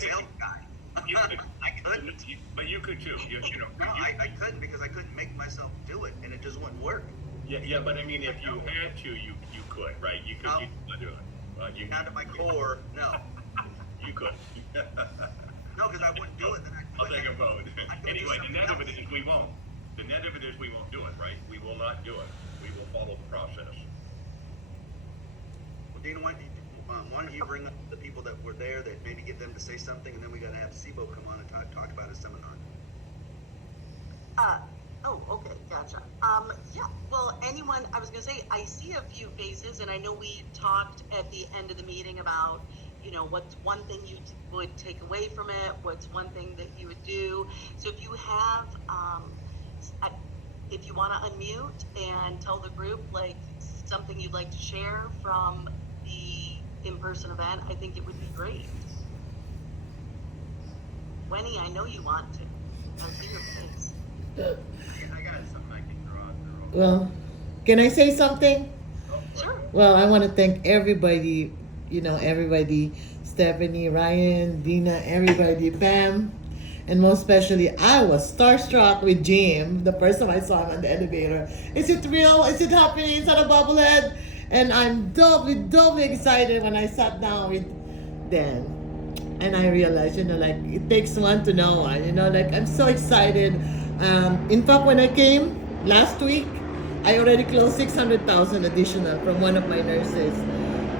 sales guy. You could, I couldn't. but you could too. No, I couldn't because I couldn't make myself do it, and it just wouldn't work. Yeah, but I mean, if you had to, you could, right? You could, No. you could do it. Well, you Down to my core, no. You could. No, because I wouldn't do it. Then I'll take a vote. I'd go do Anyway, the something net of it else. is we won't. The net of it is we won't do it, right? We will not do it. We will follow the process. Well, Dina, why don't you bring up the people that were there, that maybe get them to say something, and then we got to have SIBO come on and talk about his seminar. Okay, gotcha. Yeah, well, I was gonna say, I see a few faces, and I know we talked at the end of the meeting about, what's one thing you would take away from it, what's one thing that you would do. So if you have, if you wanna unmute and tell the group, like, something you'd like to share from the in-person event, I think it would be great. Winnie, I know you want to. I see your face. I got something I can draw through. Well, can I say something? Sure. Well, I want to thank everybody, Stephanie, Ryan, Dina, everybody, Pam, and most especially, I was starstruck with Jim the first time I saw him on the elevator. Is it real? Is it happening? Is that a bobblehead? And I'm doubly excited when I sat down with Dan. And I realized, it takes one to know one, I'm so excited. In fact, when I came last week, I already closed 600,000 additional from one of my nurses.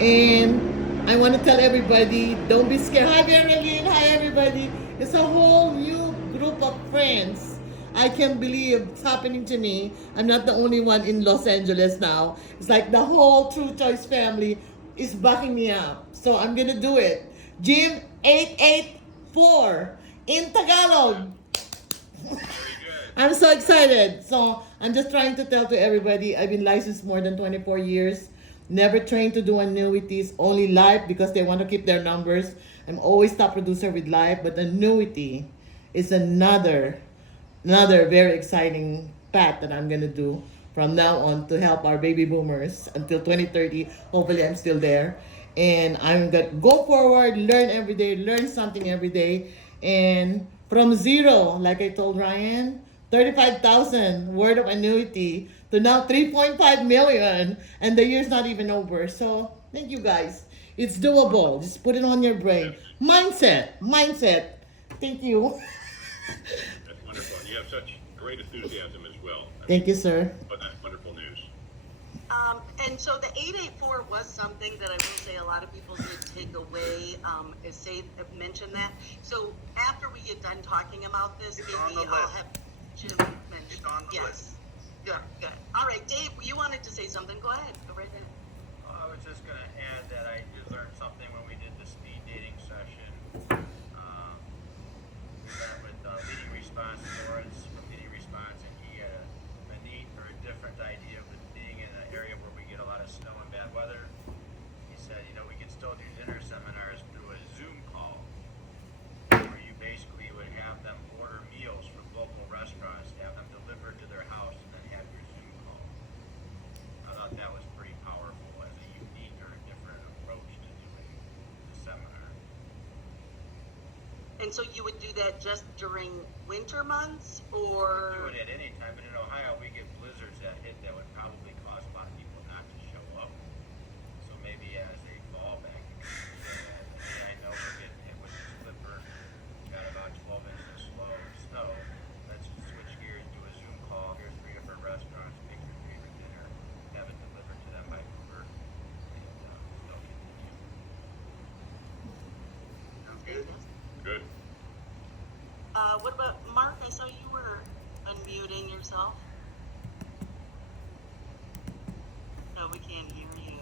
And I want to tell everybody, don't be scared. Hi, Marilyn. Hi, everybody. It's a whole new group of friends. I can't believe it's happening to me. I'm not the only one in Los Angeles now. It's like the whole TruChoice family is backing me up. So I'm going to do it. Gym 884 in Tagalog. I'm so excited. So I'm just trying to tell to everybody, I've been licensed more than 24 years. Never trained to do annuities, only life because they want to keep their numbers. I'm always top producer with life, but annuity is another very exciting path that I'm going to do from now on to help our baby boomers until 2030. Hopefully I'm still there. And I'm going to go forward, learn every day, learn something every day. And from zero, like I told Ryan, 35,000 worth of annuity to now 3.5 million, and the year's not even over. So thank you guys. It's doable. Just put it on your brain. Mindset. Thank you. That's wonderful. And you have such great enthusiasm as well. Thank you, sir. But that's wonderful news. And so the 884 was something that I will say a lot of people did take away, mention that. So after we get done talking about this, It's maybe on the I'll list. have Jim mention. It's on the Yes. list. Good. All right, Dave, you wanted to say something. Go ahead. Go right ahead. I was just going to add that I did learn something when we did the speed dating session. We met with Leading Response, Lawrence from Leading Response, and he had a neat or a different idea of it being in an area where we get a lot of snow and bad weather. He said, we can still do dinner seminars through a Zoom call, where you basically would have them order meals from local restaurants, have them delivered to their house, and then have your Zoom call. I thought that was pretty powerful as a unique or a different approach to doing the seminar. And so you would do that just during winter months, or? Do it at any time, but in Ohio we get blizzards that hit that would probably cause a lot of people not to show up. So maybe as a fallback, you could do that. And I know we're getting hit with this flipper, got about 12 inches of snow. Let's switch gears, do a Zoom call. Here's 3 different restaurants, pick your favorite dinner, have it delivered to them by Uber, and they'll continue. Sounds good. Good. What about Mark? I saw you were unmuting yourself. No, we can't hear you.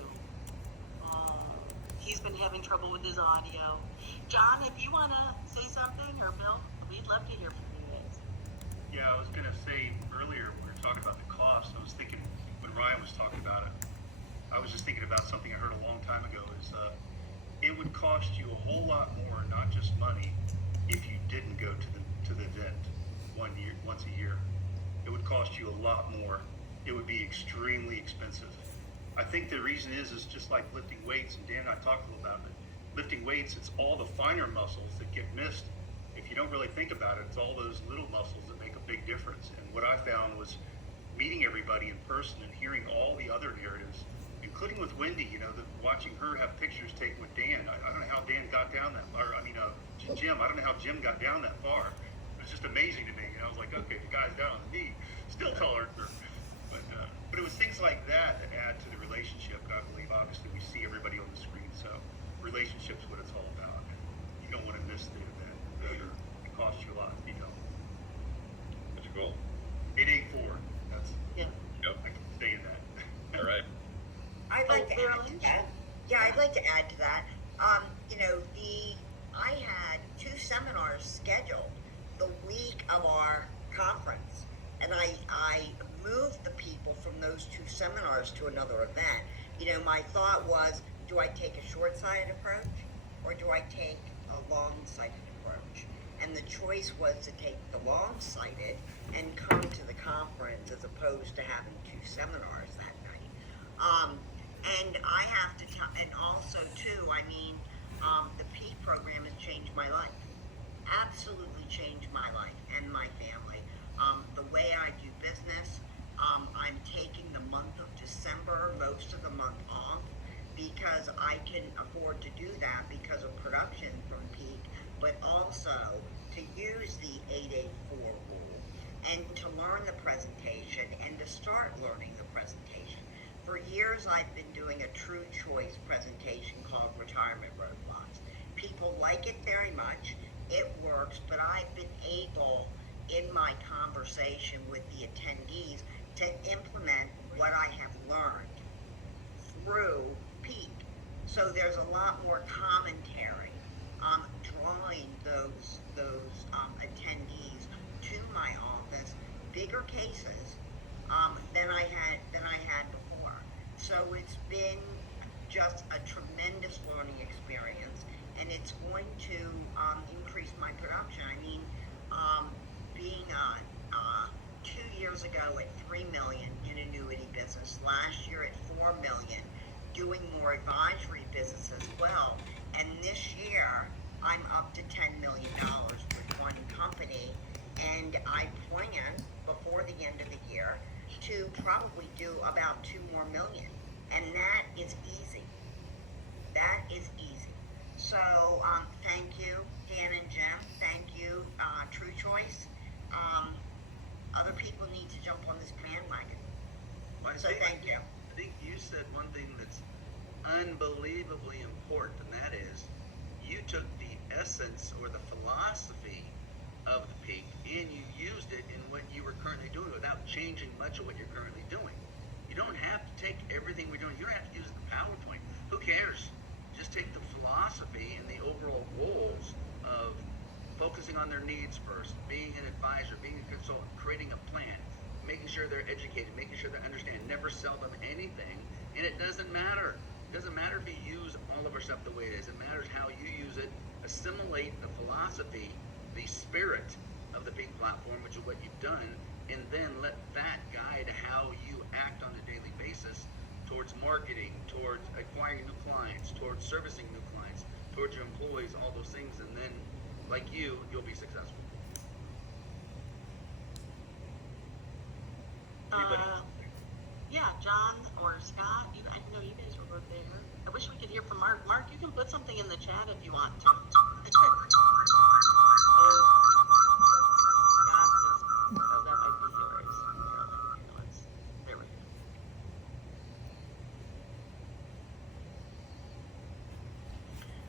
He's been having trouble with his audio. John, if you want to say something, or Bill, we'd love to hear from you guys. Yeah, I was going to say earlier, we were talking about the cost. I was thinking, when Ryan was talking about it, I was just thinking about something I heard a long time ago is it would cost you a whole lot more, not just money, if you didn't go to the event once a year. It would cost you a lot more. It would be extremely expensive. I think the reason is just like lifting weights, and Dan and I talked a little about it. lifting weights, it's all the finer muscles that get missed. If you don't really think about it, it's all those little muscles that make a big difference. And what I found was meeting everybody in person and hearing all the other narratives, including with Wendy, watching her have pictures taken with Dan. I don't know how Dan got down that far. Jim, I don't know how Jim got down that far. It was just amazing to me. I was like, okay, the guy's down on the knee, still taller than her. But it was things like that that add to the relationship. And I believe, obviously, we see everybody on the screen, so relationships what it's all about. You don't want to miss the event. It costs you a lot, That's a goal. 884. That's, Yeah. Yep. I can stay in that. All right. I'd like to add Marilyn? to that. Yeah, I'd like to add to that. I had 2 seminars scheduled the week of our conference, and I moved the people from those 2 seminars to another event. My thought was, do I take a short-sighted approach, or do I take a long-sighted approach? And the choice was to take the long-sighted and come to the conference as opposed to having 2 seminars that night. And I have to tell, and also too, the Peak program has changed my life. Absolutely changed my life and my family. The way I do business, I'm taking the month of December, most of the month off, because I can afford to do that because of production from Peak, but also to use the 884 rule and to learn the presentation and to start learning the presentation. For years, I've been doing a TruChoice presentation called Retirement Roadblocks. People like it very much. It works, but I've been able, in my conversation with the attendees, to implement what I have learned through Peak. So there's a lot more commentary, drawing those attendees to my office, bigger cases than I had before. So it's been just a tremendous learning experience, and it's going to increase my production. Being 2 years ago at 3 million in annuity business, last year at 4 million, doing more advisory business as well, and this year I'm up to $10 million with one company, and I plan before the end of the year to probably do about 2 more million, and that is easy. That is easy. So thank you, Dan and Jim. Thank you, TruChoice. Other people need to jump on this bandwagon. Well, So thank you. I think you said one thing that's unbelievably important, and that is you took the essence or the philosophy of the Peak and you used it in what you were currently doing without changing much of what you're currently doing. You don't have to take everything we're doing. You don't have to use the PowerPoint. Who cares? Just take the philosophy and the overall goals of focusing on their needs first, being an advisor, being a consultant, creating a plan, making sure they're educated, making sure they understand, never sell them anything, and it doesn't matter. It doesn't matter if you use all of our stuff the way it is. It matters how you use it. Assimilate the philosophy, the spirit of the Peak platform, which is what you've done, and then let that guide how you act on a daily basis towards marketing, towards acquiring new clients, towards servicing new clients, towards your employees, all those things, and then, like you'll be successful. Yeah, John or Scott, I know you guys were both there. I wish we could hear from Mark. Mark, you can put something in the chat if you want to. Scott is, oh, that might be yours. There we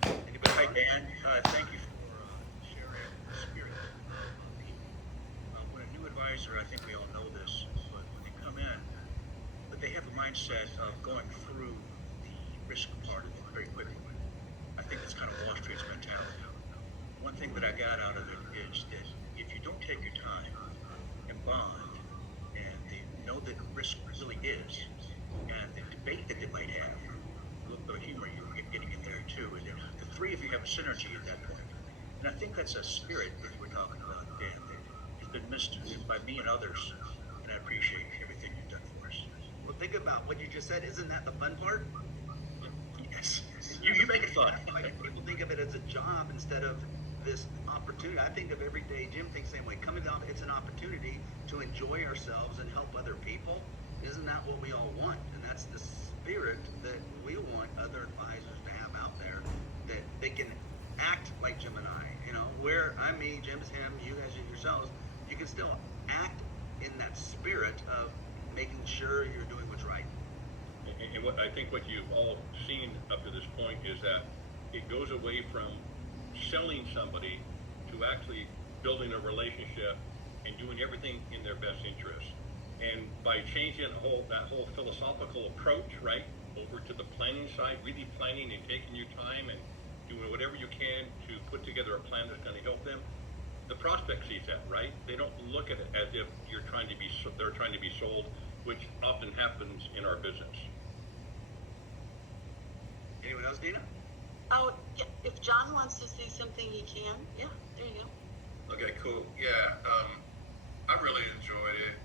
go. Anybody? Hi, Dan. Thank you for sharing the spirit of Peak. When a new advisor, I think we all know this, but when they come in, but they have a mindset of going through the risk part of it very quickly. I think that's kind of Wall Street's mentality. One thing that I got out of it is that if you don't take your time and bond, and they know that risk really is, and the debate that they might have, a little bit of humor you're getting in there too, and the three of you have a synergy at that point. And I think that's a spirit that we're talking about, Dan, that has been missed by me and others, and I appreciate everything you've done for us. Well, think about what you just said. Isn't that the fun part? Yes. You make it fun. Like, people of it as a job instead of this opportunity. I think of every day, Jim thinks the same way. Coming down, it's an opportunity to enjoy ourselves and help other people. Isn't that what we all want? And that's the spirit that we want other advisors to have out there, that they can act like Jim and I. You know, where I'm me, Jim's him, you guys are yourselves. You can still act in that spirit of making sure you're doing what's right. And what I think what you've all seen up to this point is that it goes away from selling somebody to actually building a relationship and doing everything in their best interest. And by changing that whole philosophical approach, right, over to the planning side, really planning and taking your time and doing whatever you can to put together a plan that's going to help them, the prospect sees that, right? They don't look at it as if they're trying to be sold, which often happens in our business. Anyone else, Dina? Oh, yeah, if John wants to say something, he can. Yeah, there you go. Okay, cool. Yeah, I really enjoyed it.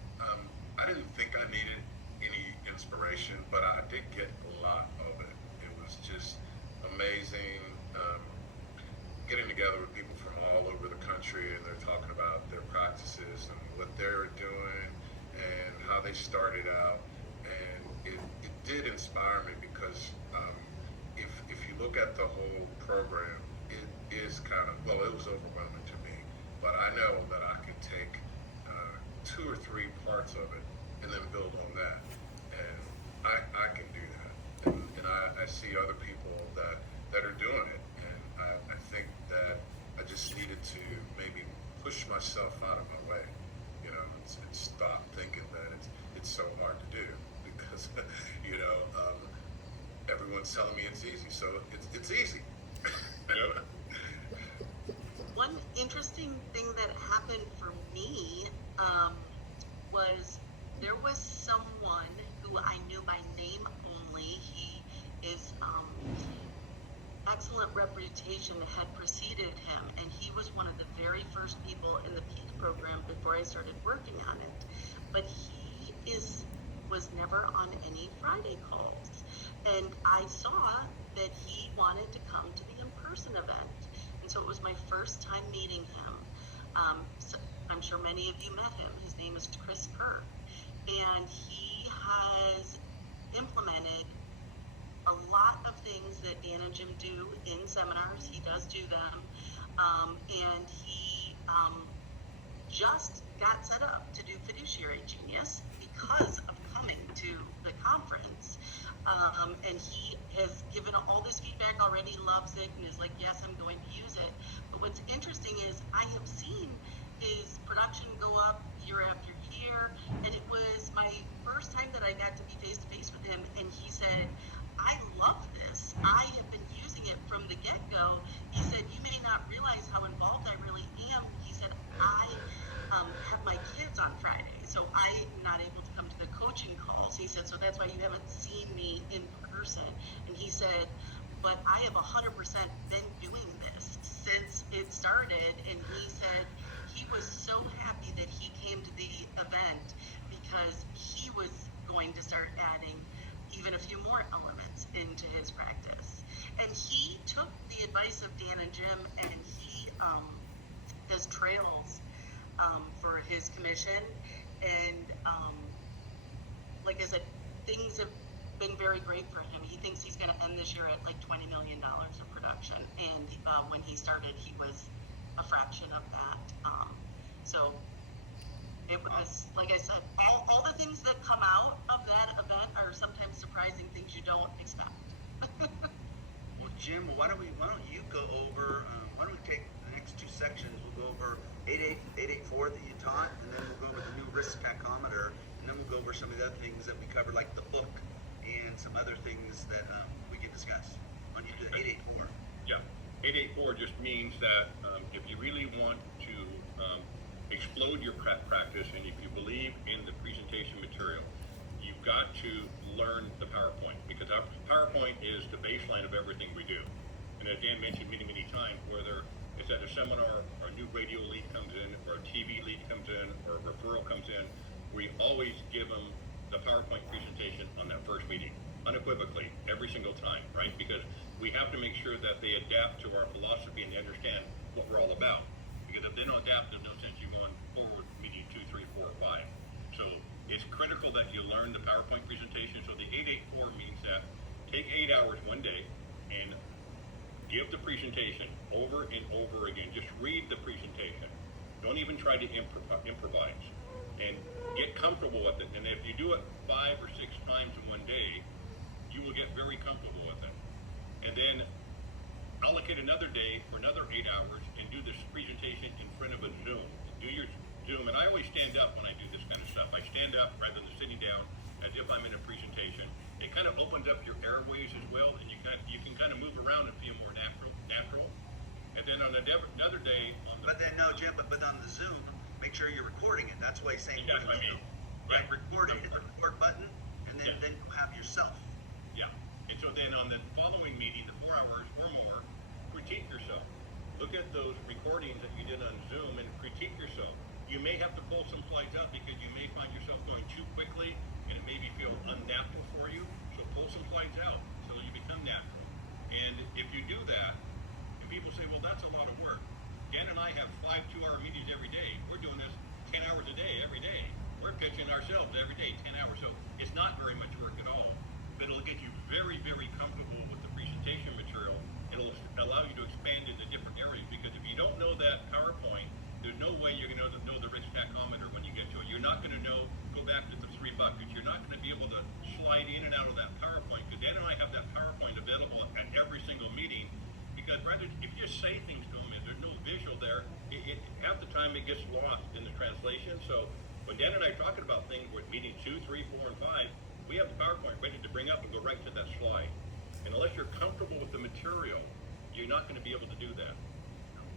I didn't think I needed any inspiration, but I did get a lot of it. It was just amazing getting together with people from all over the country, and they're talking about their practices and what they're doing and how they started out. And it did inspire me because if you look at the whole program, it is kind of, well, it was overwhelming to me, but I know that I could take 2 or 3 parts of it and then build on that, and I can do that, and I see other people that are doing it, and I think that I just needed to maybe push myself out of my way, you know, and stop thinking that it's so hard to do, because you know, everyone's telling me it's easy, so it's easy. You know? One interesting thing that happened for me was there was someone who I knew by name only. He is excellent reputation had preceded him, and he was one of the very first people in the peak program before I started working on it. But he was never on any Friday calls, and I saw that he wanted to come to the in-person event, and so it was my first time meeting him. So I'm sure many of you met him. His name is Chris Kirk, and he has implemented a lot of things that Dan and Jim do in seminars. He does do them, and he just got set up to do Fiduciary Genius because of coming to the conference, and he has given all this feedback already, loves it, and is like, yes, I'm going to use it. But what's interesting is I have seen his production go up year after year, and it was my first time that I got to be face-to-face with him, and he said, I love this. I have been using it from the get-go. He said, you may not realize how involved I really am. He said, I have my kids on Friday, so I'm not able to come to the coaching calls. He said, so that's why you haven't seen me in person. And he said, but I have 100% been doing this since it started. And he said he was so happy that he came to the event because he was going to start adding even a few more elements into his practice. And he took the advice of Dan and Jim, and he does trails for his commission. And like I said, things have been very great for him. He thinks he's going to end this year at like $20 million of production. And when he started, he was a fraction of that. So it was, like I said, all the things that come out of that event are sometimes surprising things you don't expect. Well, Jim, why don't you go over, why don't we take the next 2 sections, we'll go over 884 that you taught, and then we'll go over the new risk tachometer, and then we'll go over some of the other things that we covered, like the book, and some other things that we can discuss. Why don't you do 884? Yeah, 884 just means that if you really want to explode your practice, and if you believe in the presentation material, you've got to learn the PowerPoint, because our PowerPoint is the baseline of everything we do. And as Dan mentioned many, many times, whether it's at a seminar, or a new radio lead comes in, or a TV lead comes in, or a referral comes in, we always give them the PowerPoint presentation on that first meeting, unequivocally, every single time, right? Because we have to make sure that they adapt to our philosophy and they understand what we're all about. Because if they don't adapt, there's no sense you going forward meeting 2, 3, 4, or 5. So it's critical that you learn the PowerPoint presentation. So the 884 means that take 8 hours one day and give the presentation over and over again. Just read the presentation. Don't even try to improvise. And get comfortable with it. And if you do it 5 or 6 times in one day, you will get very comfortable with it. And then allocate another day for another 8 hours and do this presentation in front of a Zoom. Do your Zoom, and I always stand up when I do this kind of stuff. I stand up rather than sitting down as if I'm in a presentation. It kind of opens up your airways as well, and you can kind of move around and feel more natural. And then on another day, But then no, Jim. But on the Zoom, make sure you're recording it. That's why he's saying That's what I mean. right. Yeah. Record it. Hit the record button, and then Yeah. then you have yourself. Yeah. And so then on the following meeting, the 4 hours or more, critique yourself. Look at those recordings that you did on Zoom and critique yourself. You may have to pull some slides out because you may find yourself going too quickly and it maybe feel unnatural for you. So pull some slides out so you become natural. And if you do that, and people say, well, that's a lot of work. Dan and I have 5 2-hour meetings every day. We're doing this 10 hours a day, every day. We're pitching ourselves every day, 10 hours. So it's not very much work at all. But it'll get you very, very comfortable with the presentation material. It'll allow you to expand into different areas because if you don't know that PowerPoint, there's no way you're going to know the risk tachometer when you get to it. You're not going to know, go back to the 3 buckets. You're not going to be able to slide in and out of that PowerPoint because Dan and I have that PowerPoint available at every single meeting because rather if you just say things to them and there's no visual there, half the time it gets lost in the translation. So when Dan and I are talking about things, we're meeting 2, 3, 4, and 5, we have the PowerPoint ready to bring up and go right to that slide. And unless you're comfortable with the material, you're not going to be able to do that.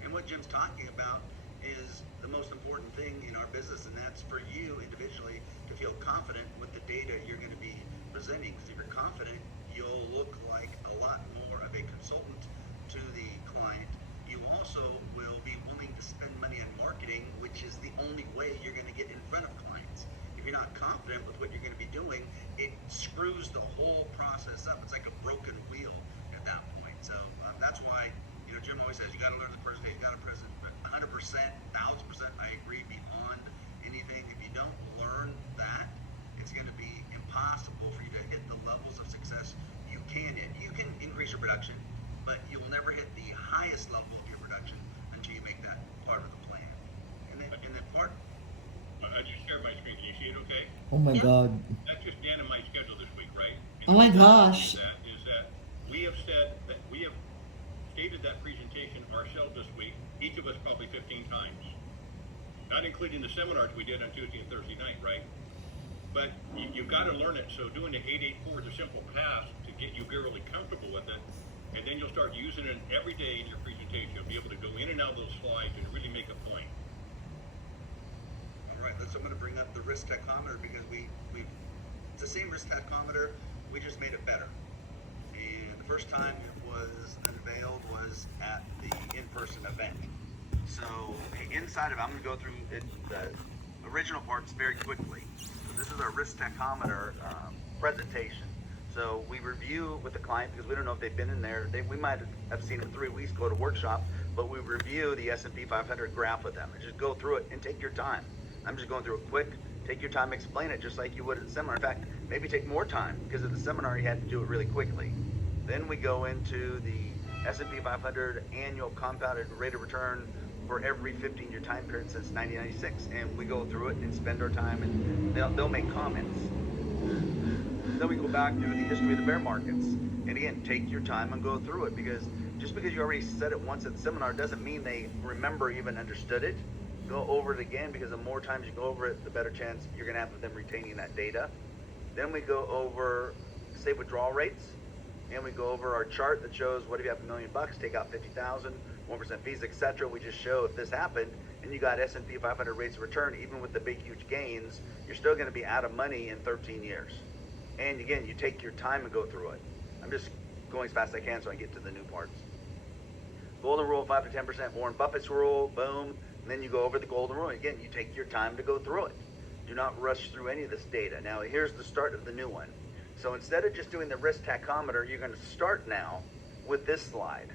And what Jim's talking about is the most important thing in our business, and that's for you individually to feel confident with the data you're going to be presenting. Because if you're confident, you'll look like a lot more of a consultant to the client. You also will be willing to spend money on marketing, which is the only way you're going to get in front of clients. If you're not confident with what you're going to be doing, it screws the whole process up. It's like a broken wheel at that point. So that's why, Jim always says you got to learn the presentation. You got to present 100%, 1,000%. I agree beyond anything. If you don't learn that, it's going to be impossible for you to hit the levels of success you can hit. You can increase your production, but you will never hit the highest level of your production until you make that part of the plan. And then part. I just shared my screen. Can you see it okay? Oh my God. That's just Dan and my schedule this week, right? Oh my gosh. Is that we have said that we have stated that presentation ourselves this week, each of us probably 15 times. Not including the seminars we did on Tuesday and Thursday night, right? But you've got to learn it. So doing the 884 is a simple pass to get you really comfortable with it. And then you'll start using it every day in your presentation. You'll be able to go in and out of those slides and really make a point. All right, I'm going to bring up the risk tachometer because it's the same risk tachometer, we just made it better. And the first time it was unveiled was at the in-person event. So inside of it, I'm going to go through the original parts very quickly. So this is our risk tachometer presentation. So we review with the client because we don't know if they've been in there. We might have seen it 3 weeks ago to workshop, but we review the S&P 500 graph with them and just go through it and take your time. I'm just going through it quick. Take your time, explain it just like you would at the seminar. In fact, maybe take more time because at the seminar you had to do it really quickly. Then we go into the S&P 500 annual compounded rate of return for every 15-year time period since 1996, and we go through it and spend our time, and they'll make comments. Then we go back through the history of the bear markets, and again, take your time and go through it because just because you already said it once at the seminar doesn't mean they remember, even understood it. Go over it again because the more times you go over it, the better chance you're going to have of them retaining that data. Then we go over safe withdrawal rates, and we go over our chart that shows what if you have $1 million, take out 50,000, 1% fees, etc. We just show if this happened and you got S&P 500 rates of return, even with the big huge gains, you're still going to be out of money in 13 years. And again, you take your time and go through it. I'm just going as fast as I can so I can get to the new parts. Golden rule, 5 to 10%. Warren Buffett's rule, boom. And then you go over the golden rule. Again, you take your time to go through it. Do not rush through any of this data. Now, here's the start of the new one. So instead of just doing the risk tachometer, you're going to start now with this slide,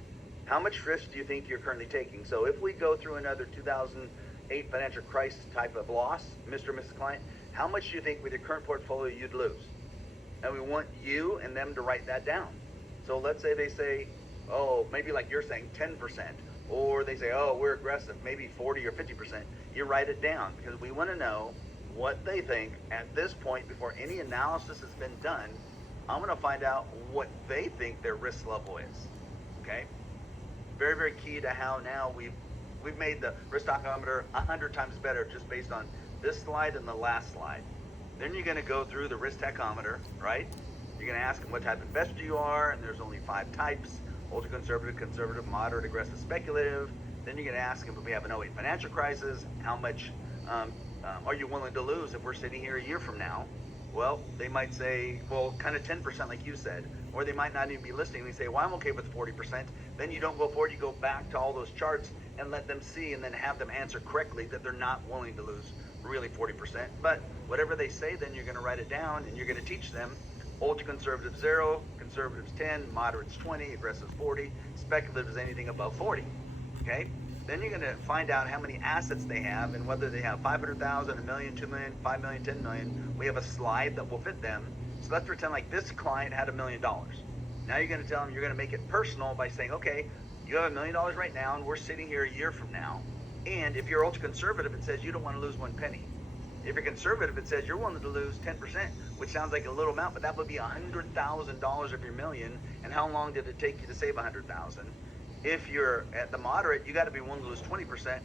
how much risk do you think you're currently taking? So if we go through another 2008 financial crisis type of loss, Mr. and Mrs. Client, how much do you think with your current portfolio you'd lose? And we want you and them to write that down. So let's say they say, oh, maybe like you're saying 10%, or they say, oh, we're aggressive, maybe 40 or 50%. You write it down because we want to know what they think at this point before any analysis has been done. I'm going to find out what they think their risk level is. Okay? Very, very key to how now we've made the risk tachometer 100 times better just based on this slide and the last slide. Then you're going to go through the risk tachometer, right? You're going to ask them what type of investor you are, and there's only 5 types: ultra conservative, conservative, moderate, aggressive, speculative. Then you're going to ask them if we have an '08 financial crisis, how much are you willing to lose if we're sitting here a year from now? Well, they might say, well, kind of 10% like you said, or they might not even be listening. They say, well, I'm okay with 40%. Then you don't go forward, you go back to all those charts and let them see and then have them answer correctly that they're not willing to lose really 40%. But whatever they say, then you're going to write it down and you're going to teach them ultra conservative 0, conservatives 10, moderates 20, aggressives 40, speculative is anything above 40. Okay? Then you're going to find out how many assets they have and whether they have 500,000, a million, 2 million, 5 million, 10 million. We have a slide that will fit them. So let's pretend like this client had $1 million. Now you're going to tell them, you're going to make it personal by saying, okay, you have $1 million right now and we're sitting here a year from now. And if you're ultra conservative, it says you don't want to lose 1 penny. If you're conservative, it says you're willing to lose 10%, which sounds like a little amount, but that would be $100,000 of your million. And how long did it take you to save $100,000? If you're at the moderate, you got to be willing to lose 20%.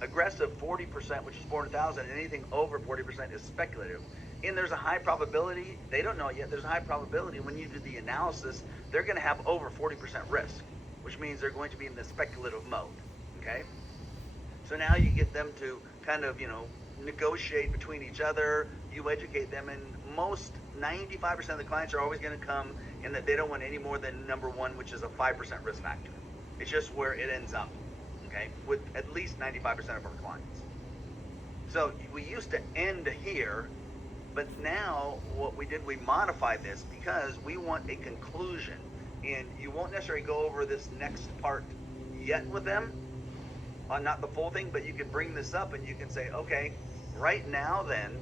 Aggressive, 40%, which is 400,000, and anything over 40% is speculative. And there's a high probability, they don't know it yet, there's a high probability when you do the analysis, they're going to have over 40% risk, which means they're going to be in the speculative mode, okay? So now you get them to kind of, negotiate between each other, you educate them, and most 95% of the clients are always going to come in that they don't want any more than number 1, which is a 5% risk factor. It's just where it ends up, okay, with at least 95% of our clients. So we used to end here, but now what we did, we modified this because we want a conclusion. And you won't necessarily go over this next part yet with them, on not the full thing, but you can bring this up and you can say, okay, right now then,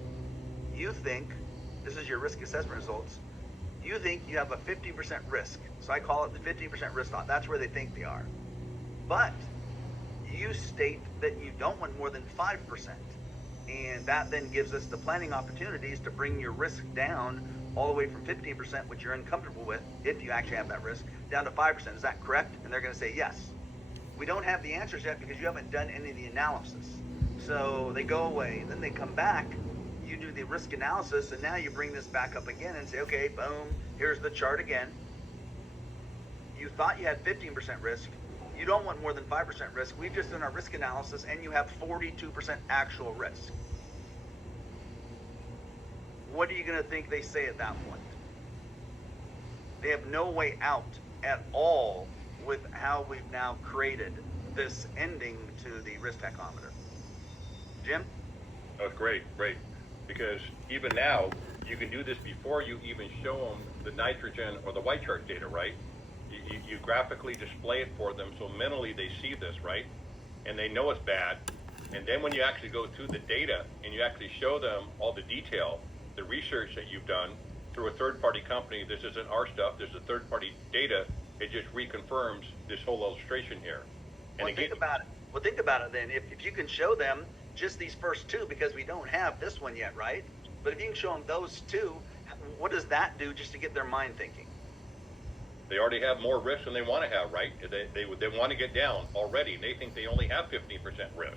you think, this is your risk assessment results, you think you have a 50% risk. So I call it the 50% risk thought. That's where they think they are. But you state that you don't want more than 5%. And that then gives us the planning opportunities to bring your risk down all the way from 15%, which you're uncomfortable with, if you actually have that risk, down to 5%. Is that correct? And they're going to say yes. We don't have the answers yet because you haven't done any of the analysis. So they go away, then they come back, you do the risk analysis, and now you bring this back up again and say, okay, boom, here's the chart again. You thought you had 15% risk. You don't want more than 5% risk. We've just done our risk analysis, and you have 42% actual risk. What are you going to think they say at that point? They have no way out at all with how we've now created this ending to the risk tachometer. Jim? Oh, great. Because even now, you can do this before you even show them the nitrogen or the white chart data, right? You graphically display it for them, so mentally they see this, right? And they know it's bad. And then when you actually go through the data and you actually show them all the detail, the research that you've done through a third-party company, this isn't our stuff, this is third-party data, it just reconfirms this whole illustration here. And think about it. Well, think about it then. If you can show them just these first 2, because we don't have this one yet, right? But if you can show them those 2, what does that do just to get their mind thinking? They already have more risk than they want to have, right? They want to get down already. They think they only have 15% risk.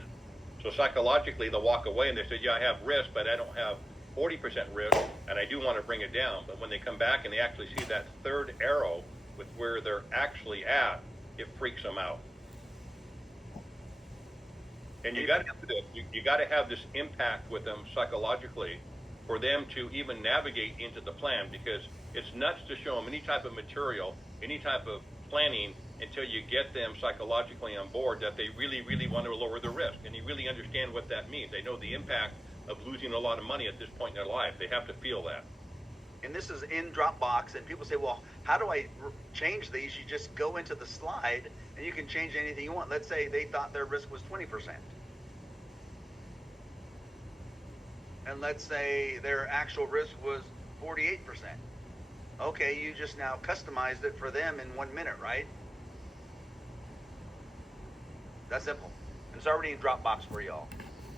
So psychologically, they'll walk away and they say, yeah, I have risk, but I don't have 40% risk, and I do want to bring it down. But when they come back and they actually see that third arrow with where they're actually at, it freaks them out. And you got to have this impact with them psychologically for them to even navigate into the plan, because it's nuts to show them any type of material, any type of planning, until you get them psychologically on board that they really, really want to lower the risk, and they really understand what that means. They know the impact of losing a lot of money at this point in their life. They have to feel that. and this is in Dropbox, and people say, well, how do I change these? You just go into the slide and you can change anything you want. Let's say they thought their risk was 20%. And let's say their actual risk was 48%. Okay, you just now customized it for them in 1 minute, right? That's simple. And it's already in Dropbox for y'all.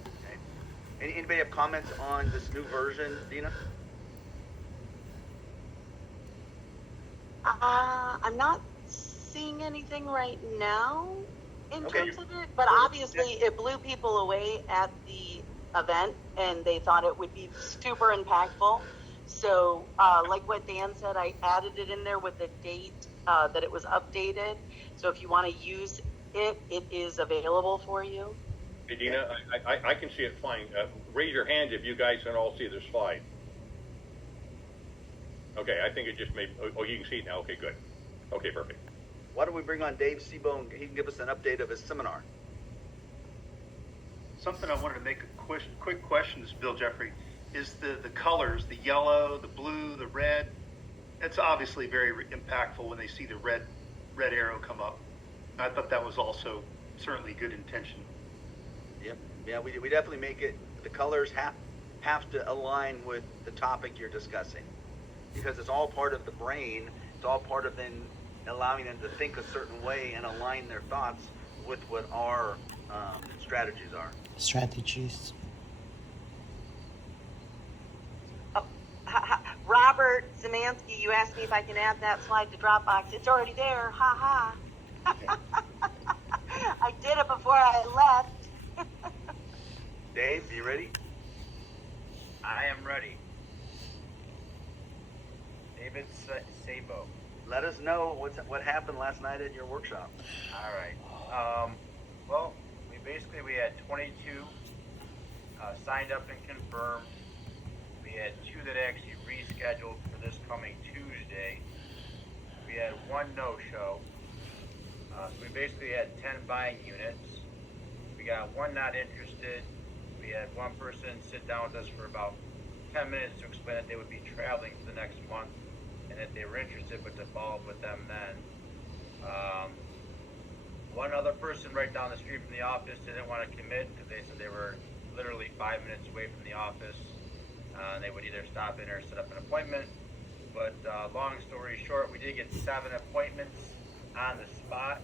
Okay. Anybody have comments on this new version, Dina? I'm not seeing anything right now in Okay. terms of it, but obviously it blew people away at the event, and they thought it would be super impactful. So, like what Dan said, I added it in there with the date that it was updated. So if you want to use it, it is available for you. Hey, Dina, I can see it fine. Raise your hand if you guys can all see the slide. Okay, I think it just made, oh, you can see it now. Okay, good. Okay, perfect. Why don't we bring on Dave Sebo and he can give us an update of his seminar? Something I wanted to make a quick question is, Bill Jeffrey, is the colors, the yellow, the blue, the red. It's obviously very impactful when they see the red arrow come up. I thought that was also certainly good intention. Yep. Yeah, we definitely make it, the colors have to align with the topic you're discussing, because it's all part of the brain. It's all part of then allowing them to think a certain way and align their thoughts with what our strategies are. Strategies. Robert Zemansky, you asked me if I can add that slide to Dropbox. It's already there. Ha ha. I did it before I left. Dave, you ready? I am ready. David Sabo. Let us know what happened last night at your workshop. All right. Well, we had 22 signed up and confirmed. We had 2 that actually rescheduled for this coming Tuesday. We had 1 no-show. So we basically had 10 buying units. We got 1 not interested. We had 1 person sit down with us for about 10 minutes to explain that they would be traveling for the next month and that they were interested, but to follow up with them then. 1 other person right down the street from the office didn't want to commit because they said they were literally 5 minutes away from the office. They would either stop in or set up an appointment. But long story short, we did get 7 appointments on the spot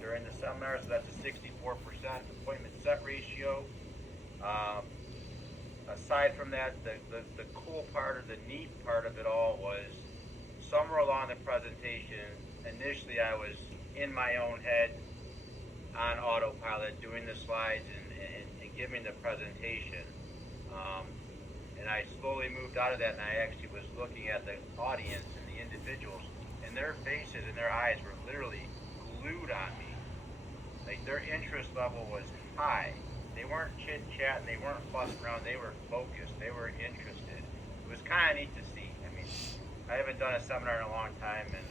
during the seminar, so that's a 64% appointment set ratio. Aside from that, the cool part or the neat part of it all was somewhere along the presentation, initially I was in my own head on autopilot doing the slides and giving the presentation. And I slowly moved out of that, and I actually was looking at the audience and the individuals, and their faces and their eyes were literally glued on me. Like, their interest level was high. They weren't chit-chatting, they weren't fussing around, they were focused, they were interested. It was kind of neat to see. I mean, I haven't done a seminar in a long time, and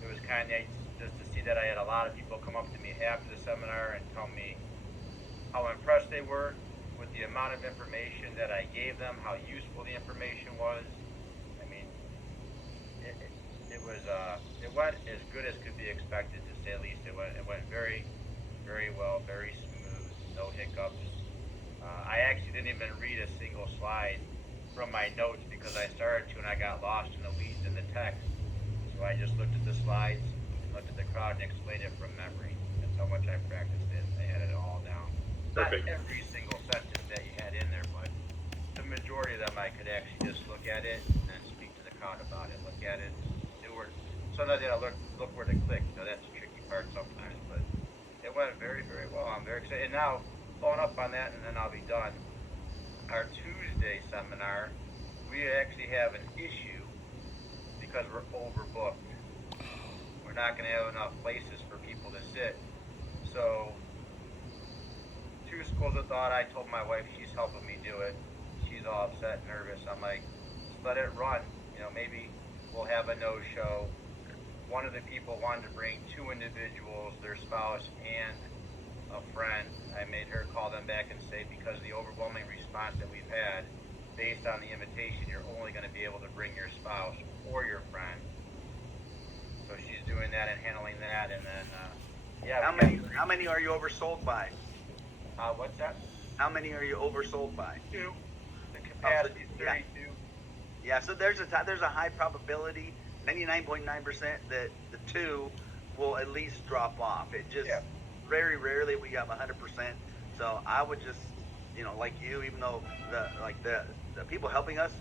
it was kind of neat just to see that I had a lot of people come up to me after the seminar and tell me how impressed they were with the amount of information that I gave them, how useful the information was. I mean, it went as good as could be expected, to say the least. It went very, very well, very smooth, no hiccups. I actually didn't even read a single slide from my notes because I started to and I got lost in the weeds in the text. So I just looked at the slides, looked at the crowd, and explained it from memory. That's how much I practiced it. I had it all down. Perfect. Not every single sentence that you had in there, but the majority of them I could actually just look at it and then speak to the crowd about it. Look at it, do where. Sometimes you gotta look where to click. You know, that's the tricky part sometimes, but it went very, very well. I'm very excited. And now, following up on that, and then I'll be done. Our Tuesday seminar, we actually have an issue because we're overbooked. We're not going to have enough places for people to sit. So, 2 schools of thought. I told my wife, she's helping me do it. She's all upset and nervous. I'm like, just let it run. You know, maybe we'll have a no-show. One of the people wanted to bring 2 individuals, their spouse and a friend. I made her call them back and say, because of the overwhelming response that we've had, based on the invitation, you're only going to be able to bring your spouse or your friend. So she's doing that and handling that, and then yeah. How many are you oversold by? What's that? How many are you oversold by? 2. The capacity is 32. Yeah, so there's a high probability, 99.9% that the 2 will at least drop off. It just very rarely we have 100%. So I would just, like you, even though the people helping us,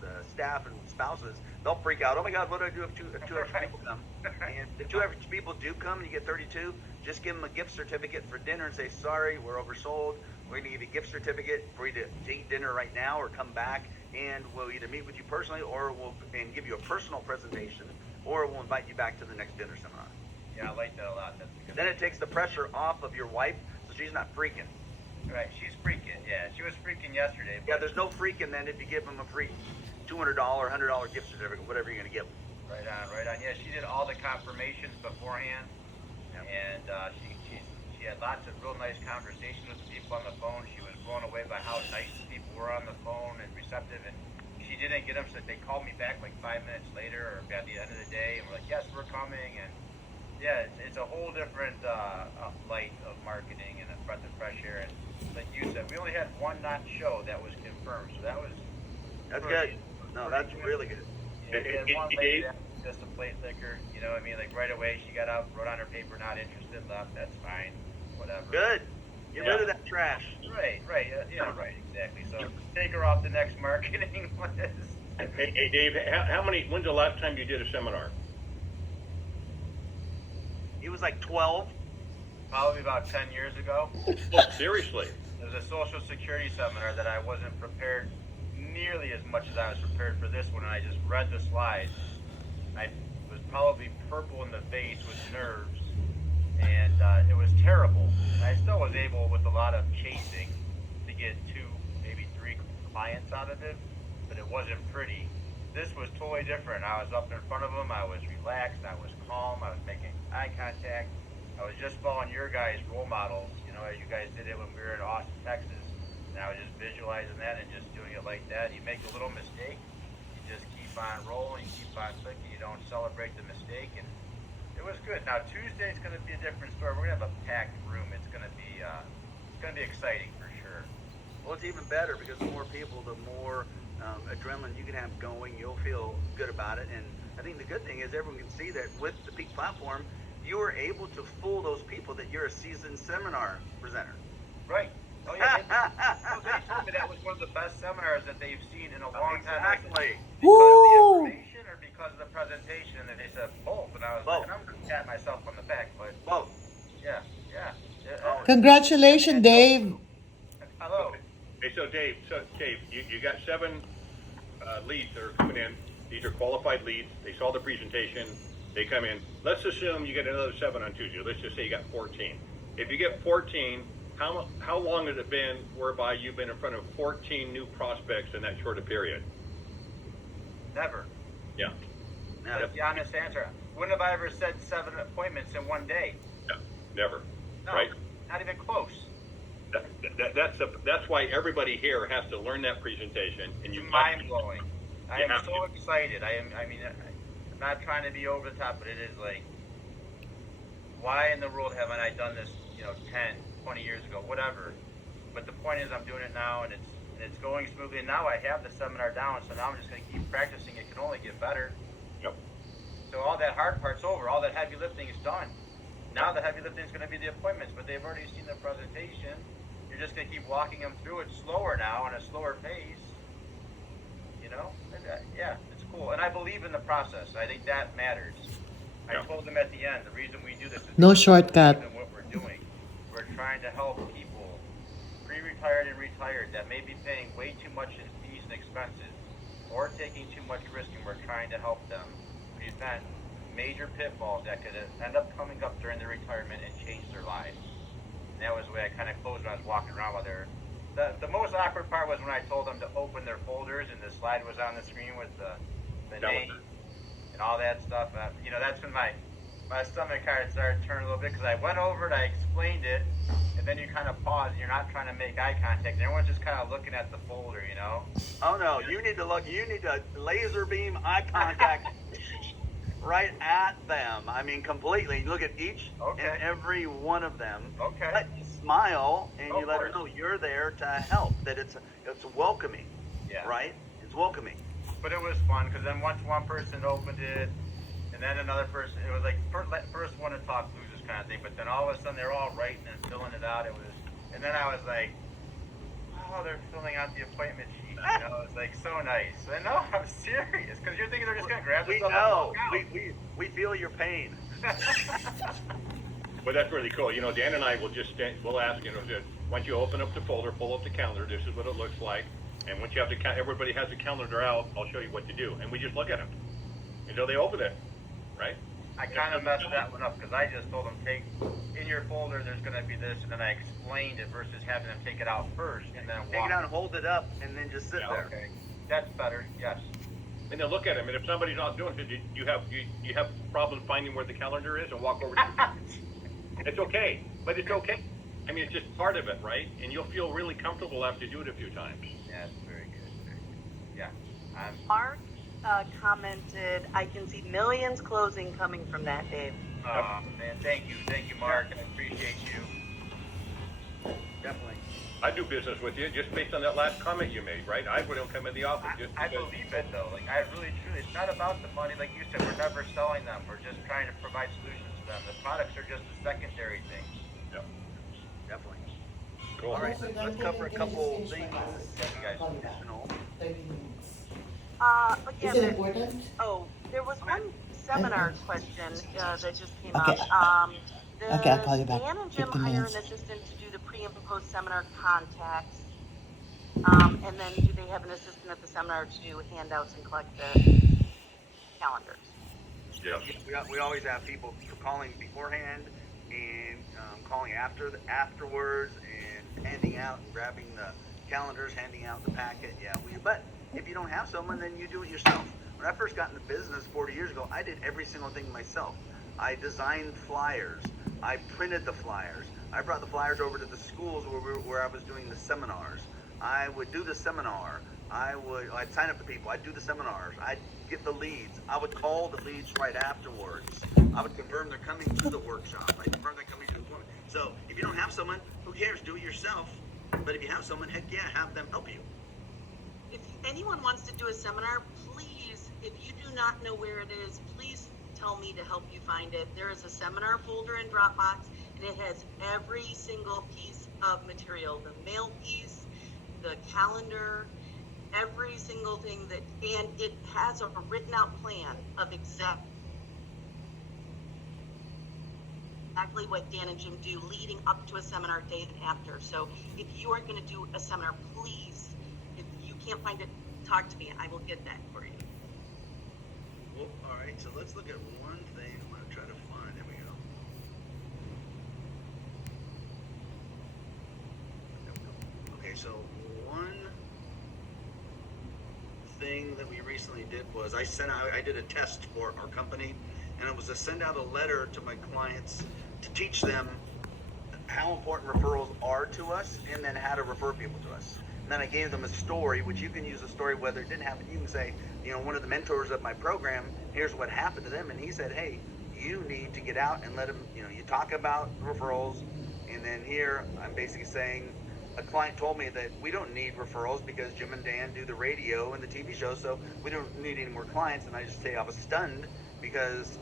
the staff and spouses, they'll freak out. Oh my God, what do I do if two extra people come? And if 2 extra people do come and you get 32, just give them a gift certificate for dinner and say, sorry, we're oversold. We're going to give you a gift certificate for you to eat dinner right now or come back, and we'll either meet with you personally or we'll give you a personal presentation, or we'll invite you back to the next dinner seminar. Yeah, I like that a lot. That's because Then it takes the pressure off of your wife, so she's not freaking. right, she's freaking. Yeah, she was freaking yesterday. Yeah, there's no freaking then if you give them a free $200, $100 gift certificate, whatever you're going to give them. Right on, right on. Yeah, she did all the confirmations beforehand, and she had lots of real nice conversations with the people on the phone. She was blown away by how nice the people were on the phone and receptive, and she didn't get them, so they called me back like 5 minutes later or at the end of the day, and we're like, yes, we're coming, and yeah, it's a whole different light of marketing and a breath of fresh air, and like you said, we only had one non-show that was confirmed, so that was Good. No, that's really good. Yeah, we had one lady that was just a plate liquor, you know what I mean? Like right away, she got out, wrote on her paper, not interested, left. That's fine, whatever. Good. Get rid of that trash. Right, right, exactly. So take her off the next marketing list. Hey Dave, when's the last time you did a seminar? He was like 12. Probably about 10 years ago. Oh, seriously? There was a Social Security seminar that I wasn't prepared nearly as much as I was prepared for this one, and I just read the slides. I was probably purple in the face with nerves, and it was terrible. I still was able, with a lot of chasing, to get 2, maybe 3 clients out of it, but it wasn't pretty. This was totally different. I was up in front of them, I was relaxed, I was calm, I was making eye contact. I was just following your guys' role models, as you guys did it when we were in Austin, Texas. And I was just visualizing that and just doing it like that. You make a little mistake, you just keep on rolling, you keep on clicking, you don't celebrate the mistake, and it was good. Now Tuesday's going to be a different story. We're going to have a packed room. It's going to be exciting for sure. Well, it's even better because the more people, the more adrenaline you can have going. You'll feel good about it, and I think the good thing is everyone can see that with the Peak platform, you are able to fool those people that you're a seasoned seminar presenter. Right. Oh yeah. They told me that was one of the best seminars that they've seen in a long time. Exactly. Because of the information or because of the presentation? And they said both, and I was both. Like, and I'm going to pat myself on the back, but both. Yeah. Congratulations, Dave. Hello. Hey, so Dave, you got 7 leads that are coming in. These are qualified leads. They saw the presentation. They come in. Let's assume you get another 7 on Tuesday. Let's just say you got 14. If you get 14, how long has it been whereby you've been in front of 14 new prospects in that short a period? Never. Yeah. That's the honest answer. When have I ever said 7 appointments in one day? Yeah. Never. No, right? Not even close. That's why everybody here has to learn that presentation. And it's mind blowing. I am so excited. I'm not trying to be over the top, but it is like, why in the world haven't I done this, 10, 20 years ago, whatever. But the point is I'm doing it now, and it's going smoothly. And now I have the seminar down, so now I'm just going to keep practicing. It can only get better. Yep. So all that hard part's over. All that heavy lifting is done. Now the heavy lifting is going to be the appointments, but they've already seen the presentation. You're just going to keep walking them through it slower now, on a slower pace. Yeah, it's cool. And I believe in the process. I think that matters. I told them at the end, the reason we do this is No shortcut. in what we're doing. We're trying to help people, pre-retired and retired, that may be paying way too much in fees and expenses or taking too much risk, and we're trying to help them prevent major pitfalls that could end up coming up during their retirement and change their lives. And that was the way I kind of closed when I was walking around with her. The most awkward part was when I told them to open their folders and the slide was on the screen with the name and all that stuff. That's when my my stomach kind of started turning a little bit because I went over it, I explained it, and then you kind of pause and you're not trying to make eye contact. And everyone's just kind of looking at the folder, you know? Oh no, you need to look. You need to laser beam eye contact right at them. I mean, completely. You look at each Okay. and every one of them. Okay. Let you smile, and Of you let her course. know you're there to help. That it's welcoming. Yeah. Right? It's welcoming. But it was fun because then once one person opened it, and then another person, it was like first one to talk loses kind of thing. But then all of a sudden they're all writing and filling it out. It was, and then I was like, oh, they're filling out the appointment sheet. You know, it's like so nice. And no, I'm serious because you're thinking they're just gonna grab We stuff know. and walk out. We feel your pain. But that's really cool. You know, Dan and I will just we'll ask, you know, once you open up the folder, pull up the calendar. This is what it looks like. And once you have everybody has the calendar out, I'll show you what to do. And we just look at them until they open it, right? I kind of messed that one up because I just told them take in your folder. There's going to be this, and then I explained it versus having them take it out first and then Take walk. it out and hold it up, and then just sit Yeah, there. okay, that's better. Yes. And then look at them. And if somebody's not doing it, you have problems finding where the calendar is and walk over to it. It's okay, but it's okay. I mean, it's just part of it, right? And you'll feel really comfortable after you do it a few times. Yeah, that's very good. Very good. Yeah. Mark commented, I can see millions closing coming from that, Dave. Man, thank you, Mark. I appreciate you. Definitely. I do business with you just based on that last comment you made, right? I wouldn't come in the office just I because. believe it though. Like I really, truly, it's not about the money. Like you said, we're never selling them. We're just trying to provide solutions to them. The products are just a secondary thing. Yeah. Definitely. Cool. All right, let's cover a couple things. Thank you guys. Additional. 30 minutes. Yeah, Is it important? there was one seminar question that just came Okay. up. Okay, I'll call you back. Dan and Jim 15 hire minutes. an assistant to do the pre and post seminar contacts. And then do they have an assistant at the seminar to do handouts and collect the calendars? Yeah. We always have people calling beforehand and calling afterwards and handing out and grabbing the calendars, handing out the packet. Yeah, but if you don't have someone, then you do it yourself. When I first got into business 40 years ago, I did every single thing myself. I designed flyers. I printed the flyers. I brought the flyers over to the schools where I was doing the seminars. I would do the seminar. I'd sign up the people. I'd do the seminars. I'd get the leads. I would call the leads right afterwards. I would confirm they're coming to the workshop. I confirm they're coming to the appointment. So if you don't have someone, who cares? Do it yourself. But if you have someone, heck yeah, have them help you. If anyone wants to do a seminar, please, if you do not know where it is, please tell me to help you find it. There is a seminar folder in Dropbox, and it has every single piece of material, the mail piece, the calendar, every single thing and it has a written out plan of exactly what Dan and Jim do leading up to a seminar, day and after. So if you are going to do a seminar, please, if you can't find it, talk to me. I will get that for you. Well, all right, so let's look at one thing. I'm going to try to find. There we go. There we go. Okay, so one thing that we recently did was I did a test for our company, and it was to send out a letter to my clients to teach them how important referrals are to us and then how to refer people to us. And then I gave them a story, which you can use a story whether it didn't happen. You can say, one of the mentors of my program, here's what happened to them. And he said, hey, you need to get out and let them, you talk about referrals. And then here, I'm basically saying, a client told me that we don't need referrals because Jim and Dan do the radio and the TV show, so we don't need any more clients. And I just say I was stunned because,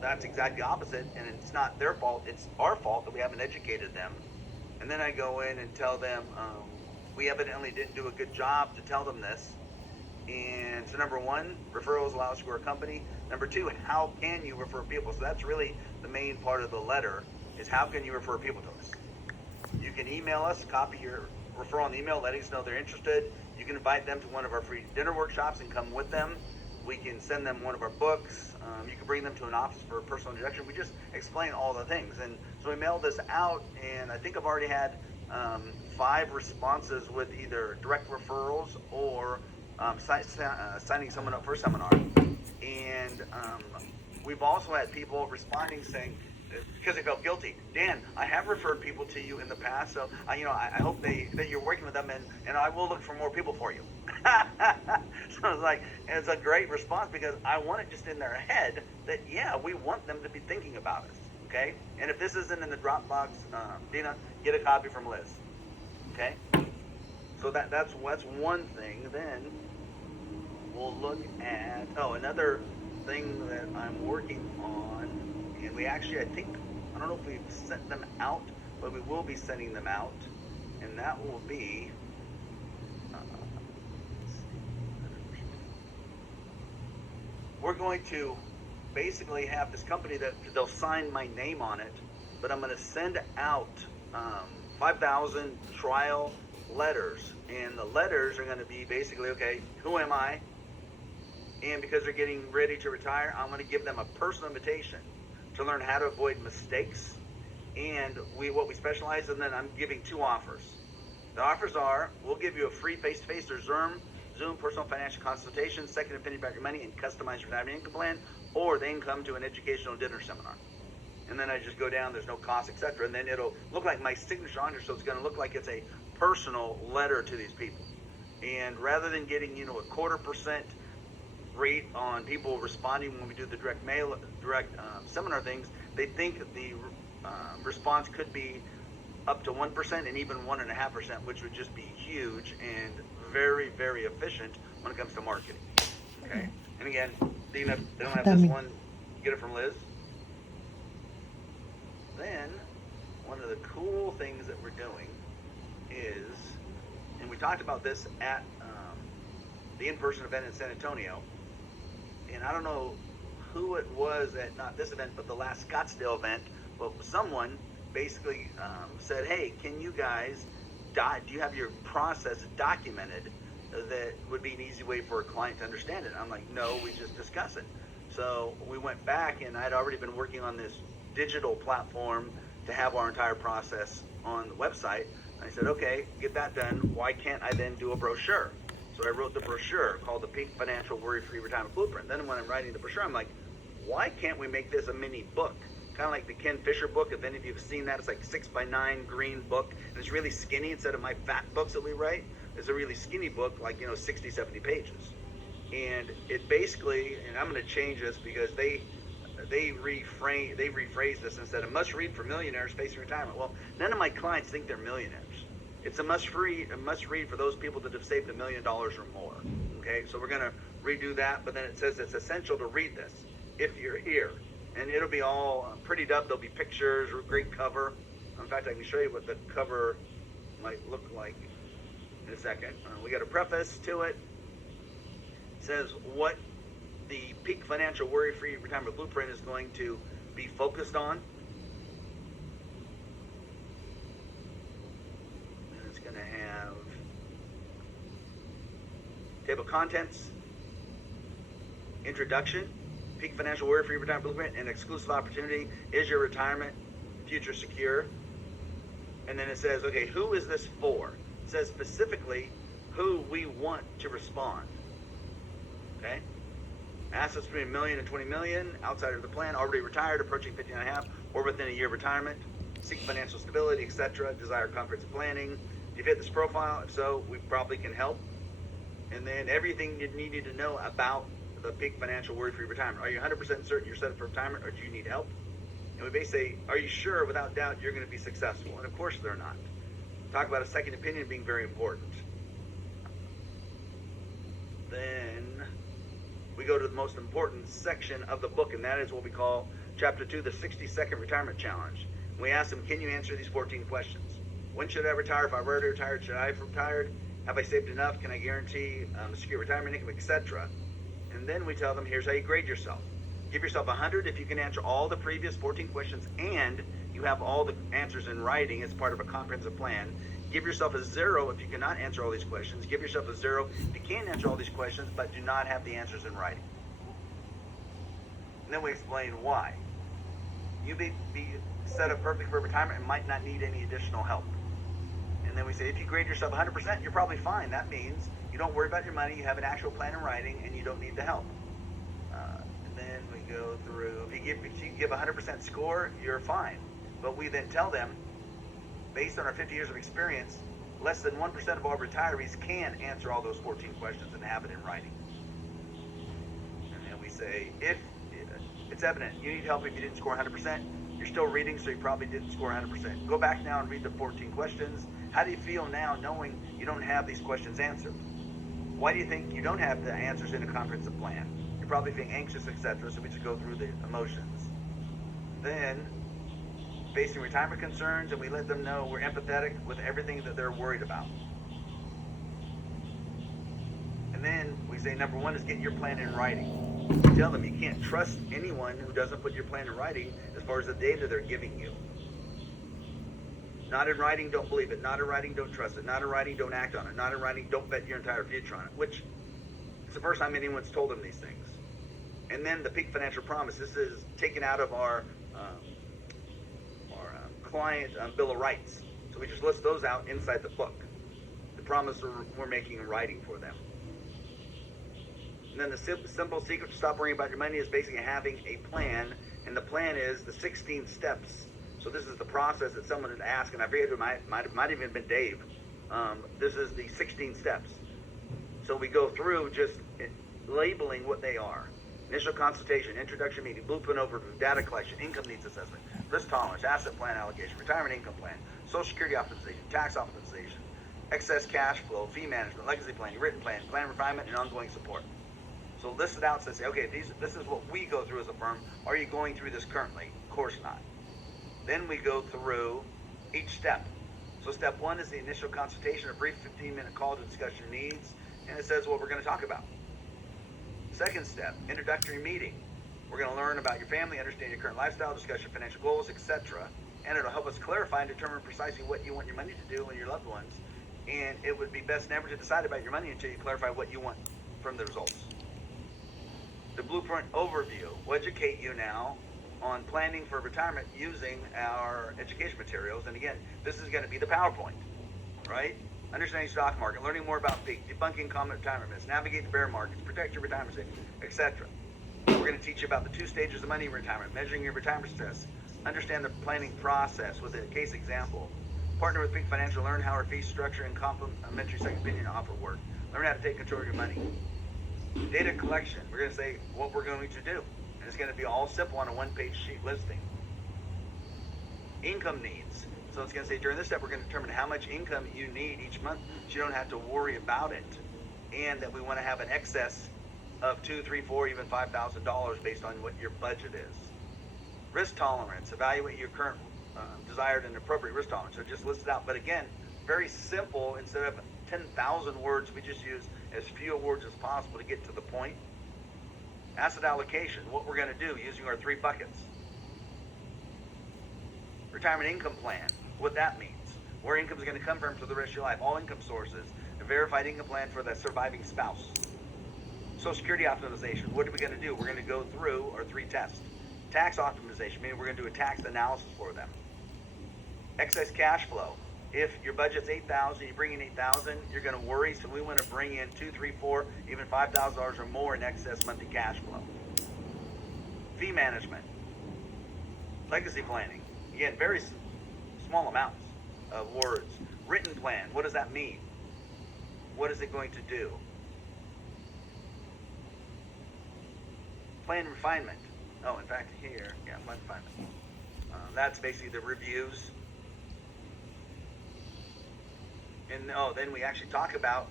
that's exactly opposite. And it's not their fault. It's our fault that we haven't educated them. And then I go in and tell them, we evidently didn't do a good job to tell them this. And so number one, referrals allow us to grow a company. Number two, how can you refer people? So that's really the main part of the letter is how can you refer people to us? You can email us, copy your referral on the email, letting us know they're interested. You can invite them to one of our free dinner workshops and come with them. We can send them one of our books. You can bring them to an office for a personal introduction. We just explain all the things. And so we mailed this out, and I think I've already had 5 responses with either direct referrals or signing someone up for a seminar. And we've also had people responding saying, because they felt guilty. Dan, I have referred people to you in the past, so I hope that you're working with them, and I will look for more people for you. So it's like, it's a great response because I want it just in their head that, yeah, we want them to be thinking about us, okay? And if this isn't in the Dropbox, Dina, get a copy from Liz, okay? So that's one thing. Then we'll look at, another thing that I'm working on, and we actually, I don't know if we've sent them out, but we will be sending them out, and that will be, we're going to basically have this company that they'll sign my name on it, but I'm going to send out 5,000 trial letters, and the letters are going to be basically, okay, who am I? And because they're getting ready to retire, I'm going to give them a personal invitation to learn how to avoid mistakes, and what we specialize in. Then I'm giving 2 offers. The offers are, we'll give you a free face-to-face or Zoom personal financial consultation, second opinion about your money, and customized retirement income plan, or they can come to an educational dinner seminar. And then I just go down, there's no cost, etc. And then it'll look like my signature on here, so it's going to look like it's a personal letter to these people. And rather than getting, a 0.25% rate on people responding when we do the direct seminar things, they think the response could be up to 1% and even 1.5%, which would just be huge and very, very efficient when it comes to marketing. Okay. And again, Dina, if they don't have this one, get it from Liz. Then one of the cool things that we're doing is, and we talked about this at the in-person event in San Antonio, and I don't know who it was at, not this event, but the last Scottsdale event, but someone basically said, hey, can you guys, do you have your process documented that would be an easy way for a client to understand it? I'm like, no, we just discuss it. So we went back, and I'd already been working on this digital platform to have our entire process on the website. I said, okay, get that done. Why can't I then do a brochure? So I wrote the brochure called the Peak Financial Worry-Free Retirement Blueprint. Then when I'm writing the brochure, I'm like, why can't we make this a mini book? Kind of like the Ken Fisher book. If any of you have seen that, it's like 6x9 green book, and it's really skinny. Instead of my fat books that we write, it's a really skinny book, like 60, 70 pages. And it basically, and I'm going to change this because they rephrase this instead of must read for millionaires facing retirement. Well, none of my clients think they're millionaires. It's a must read for those people that have saved $1 million or more. Okay, so we're going to redo that, but then it says it's essential to read this if you're here. And it'll be all prettied up. There'll be pictures, great cover. In fact, I can show you what the cover might look like in a second. We got a preface to it. It says what the Peak Financial Worry-Free Retirement Blueprint is going to be focused on. And it's going to have table of contents, introduction, Peak Financial Worry-Free Retirement Blueprint, an exclusive opportunity. Is your retirement future secure? And then it says, okay, who is this for? It says specifically who we want to respond. Okay? Assets between $1 million and $20 million, outside of the plan, already retired, approaching 50 and a half, or within a year of retirement, seek financial stability, etc., desire comprehensive planning. Do you fit this profile? If so, we probably can help. And then everything you needed to know about the Peak Financial Worry-Free Retirement. Are you 100% certain you're set up for retirement, or do you need help? And we basically say, are you sure without doubt you're going to be successful? And of course they're not. Talk about a second opinion being very important. Then we go to the most important section of the book, and that is what we call Chapter 2, the 60-Second Retirement Challenge. We ask them, can you answer these 14 questions? When should I retire? If I've already retired, should I have retired? Have I saved enough? Can I guarantee a secure retirement income, etc.? And then we tell them, here's how you grade yourself. Give yourself 100 if you can answer all the previous 14 questions and you have all the answers in writing as part of a comprehensive plan. Give yourself a 0 if you cannot answer all these questions. Give yourself a 0 if you can answer all these questions but do not have the answers in writing. And then we explain why. You be set up perfect for retirement and might not need any additional help. And then we say, if you grade yourself 100%, you're probably fine. That means you don't worry about your money, you have an actual plan in writing, and you don't need the help. then we go through. If you give 100% score, you're fine. But we then tell them, based on our 50 years of experience, less than 1% of all retirees can answer all those 14 questions and have it in writing. And then we say, if it's evident you need help if you didn't score 100%, you're still reading, so you probably didn't score 100%. Go back now and read the 14 questions. How do you feel now knowing you don't have these questions answered? Why do you think you don't have the answers in a comprehensive plan? You're probably feeling anxious, etc. So we just go through the emotions. Then, facing retirement concerns, and we let them know we're empathetic with everything that they're worried about. And then we say number one is get your plan in writing. We tell them you can't trust anyone who doesn't put your plan in writing as far as the data they're giving you. Not in writing, don't believe it. Not in writing, don't trust it. Not in writing, don't act on it. Not in writing, don't bet your entire future on it. Which is the first time anyone's told them these things. And then the peak financial promise. This is taken out of our client Bill of Rights. So we just list those out inside the book. The promise we're making in writing for them. And then the simple secret to stop worrying about your money is basically having a plan. And the plan is the 16 steps. So this is the process that someone had asked, and I forget who might even been Dave. This is the 16 steps. So we go through just labeling what they are. Initial consultation, introduction meeting, blueprint overview, data collection, income needs assessment, risk tolerance, asset plan allocation, retirement income plan, social security optimization, tax optimization, excess cash flow, fee management, legacy planning, written plan, plan refinement, and ongoing support. So list it out and say, okay, this is what we go through as a firm. Are you going through this currently? Of course not. Then we go through each step. So step one is the initial consultation, a brief 15-minute call to discuss your needs, and it says what we're going to talk about. Second step, introductory meeting. We're going to learn about your family, understand your current lifestyle, discuss your financial goals, etc. And it'll help us clarify and determine precisely what you want your money to do and your loved ones. And it would be best never to decide about your money until you clarify what you want from the results. The blueprint overview will educate you now on planning for retirement using our education materials. And again, this is going to be the PowerPoint, right? Understanding stock market, learning more about peak, debunking common retirement myths, navigate the bear markets, protect your retirement savings, etc. We're going to teach you about the 2 stages of money retirement, measuring your retirement success, understand the planning process with a case example, partner with Peak Financial, learn how our fee structure and complimentary second opinion offer work, learn how to take control of your money. Data collection, we're going to say what we're going to do. And it's going to be all simple on a 1-page sheet listing. Income needs. So it's going to say during this step, we're going to determine how much income you need each month so you don't have to worry about it. And that we want to have an excess of $2, $3, $4, even $5,000 based on what your budget is. Risk tolerance. Evaluate your current desired and appropriate risk tolerance. So just list it out. But again, very simple. Instead of 10,000 words, we just use as few words as possible to get to the point. Asset allocation. What we're going to do using our 3 buckets. Retirement income plan. What that means. Where income is going to come from for the rest of your life. All income sources. A verified income plan for the surviving spouse. Social security optimization. What are we going to do? We're going to go through our 3 tests. Tax optimization, meaning we're going to do a tax analysis for them. Excess cash flow. If your budget's $8,000, you bring in $8,000, you're going to worry. So we want to bring in $2, $3, $4, even $5,000 or more in excess monthly cash flow. Fee management. Legacy planning. Again, very small amounts of words. Written plan. What does that mean? What is it going to do? Plan refinement. Oh, in fact, here, plan refinement. That's basically the reviews. And then we actually talk about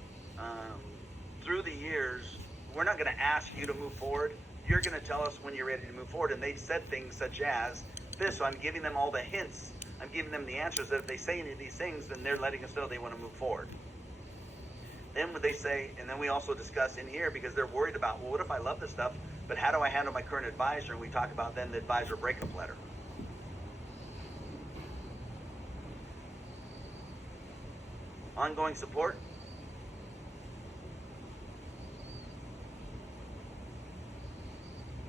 through the years, we're not going to ask you to move forward. You're going to tell us when you're ready to move forward. And they've said things such as this. So I'm giving them all the hints. I'm giving them the answers that if they say any of these things, then they're letting us know they want to move forward. Then what they say, and then we also discuss in here because they're worried about, well, what if I love this stuff, but how do I handle my current advisor? And we talk about then the advisor breakup letter. Ongoing support.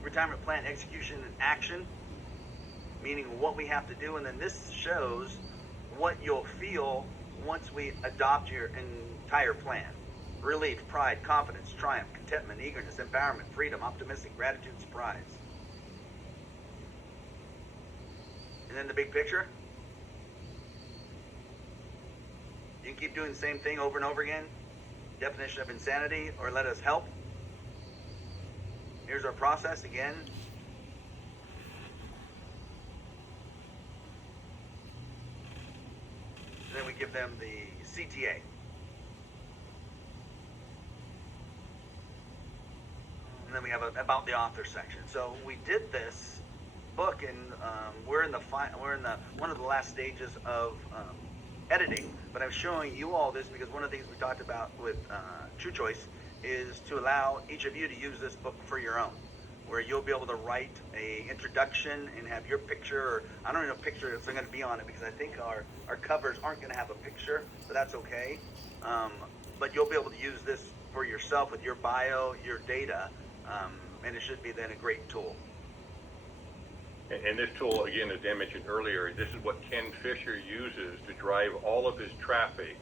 Retirement plan execution and action, meaning what we have to do. And then this shows what you'll feel once we adopt your entire plan. relief, pride, confidence, triumph, contentment, eagerness, empowerment, freedom, optimistic, gratitude, surprise. And then the big picture. You can keep doing the same thing over and over again. Definition of insanity, or let us help. Here's our process again. And then we give them the CTA. And then we have about the author section. So we did this book, and we're in the one of the last stages of editing. But I'm showing you all this because one of the things we talked about with TruChoice is to allow each of you to use this book for your own, where you'll be able to write a introduction and have your picture, or I don't even know picture that's going to be on it because I think our covers aren't going to have a picture, but that's okay. But you'll be able to use this for yourself with your bio, your data, and it should be then a great tool. And this tool, again, as Dan mentioned earlier, this is what Ken Fisher uses to drive all of his traffic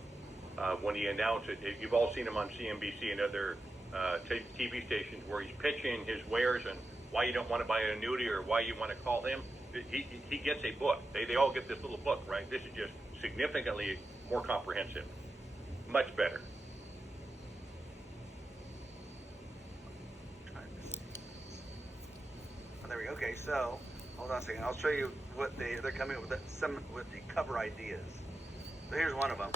when he announced it. You've all seen him on CNBC and other TV stations where he's pitching his wares and why you don't want to buy an annuity or why you want to call him. He gets a book. They all get this little book, right? This is just significantly more comprehensive, much better. Oh, there we go. Okay, so hold on a second. I'll show you what they're coming up with some with the cover ideas. So here's one of them.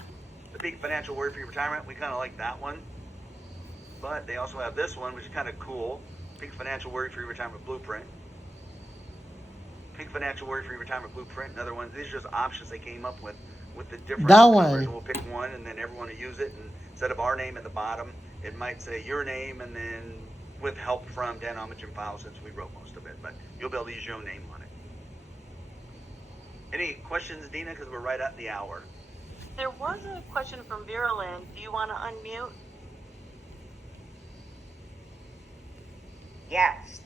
The peak financial word for your retirement. We kind of like that one. But they also have this one, which is kind of cool. Peak financial word for your retirement blueprint. Peak financial word for your retirement blueprint. Another one. These are just options they came up with the different That covers. one. We'll pick one, and then everyone will use it. And instead of our name at the bottom, it might say your name, and then with help from Dan Omichin File, since we wrote most of it. But you'll be able to use your own name on it. Any questions, Dina? Because we're right at the hour. There was a question from Vera Lynn. Do you want to unmute? Yes.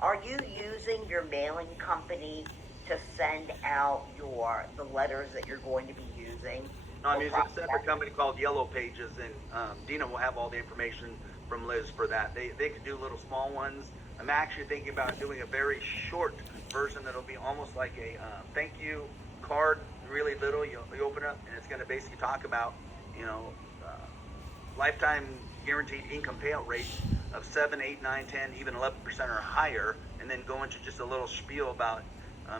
Are you using your mailing company to send out the letters that you're going to be using? No, I'm using a separate company called Yellow Pages, and Dina will have all the information from Liz for that. They could do little small ones. I'm actually thinking about doing a very short version that'll be almost like a thank you card, really little. You open it up, and it's going to basically talk about, lifetime guaranteed income payout rate of 7, 8, 9, 10, even 11% or higher, and then go into just a little spiel about